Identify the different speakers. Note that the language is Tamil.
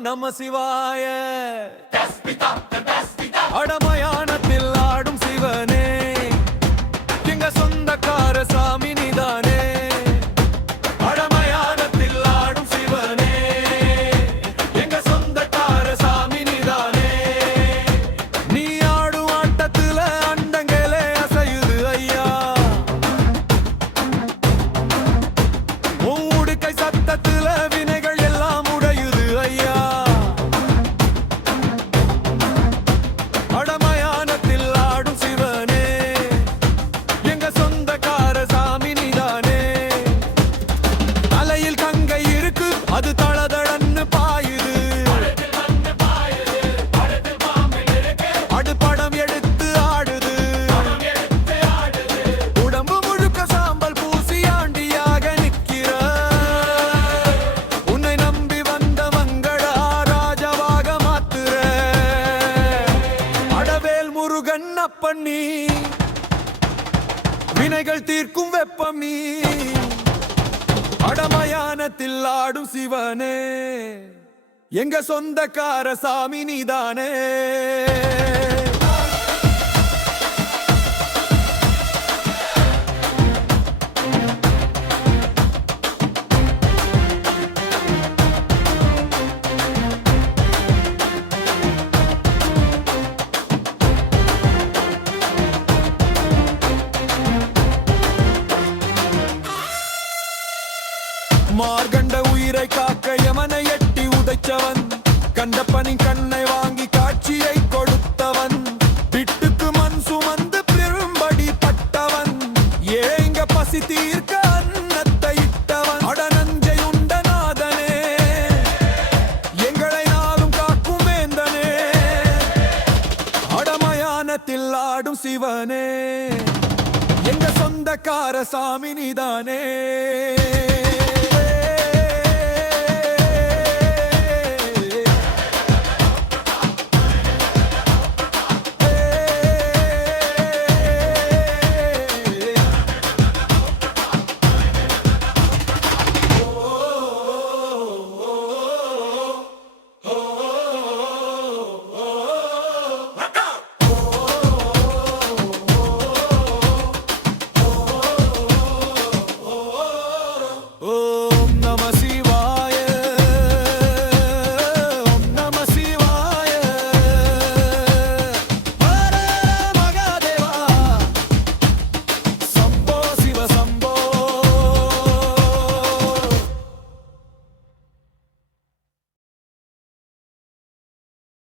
Speaker 1: नमः शिवाय। அடவேல் அப்பன் நீ வினைகள் தீர்க்கும் வெப்பம் நீ. அடமயானத்தில் ஆடும் சிவனே. எங்க சொந்தக்கார சாமி நீதானே. மார்கண்ட உயிரை காக்க யமனை எட்டி உதைச்சவன். கண்டப்பனின் கண்ணை வாங்கி காட்சியை கொடுத்தவன். விட்டுக்கு மண் சுமந்து பெரும்படி பட்டவன். ஏங்க பசி தீர்க்க அன்னத்தை இட்டவன். அடநஞ்சை உண்ட எங்களை நாளும் காக்கும் வேந்தனே. அடமயானத்தில் ஆடும் சிவனே எங்க சொந்தக்கார சாமி நீதானே.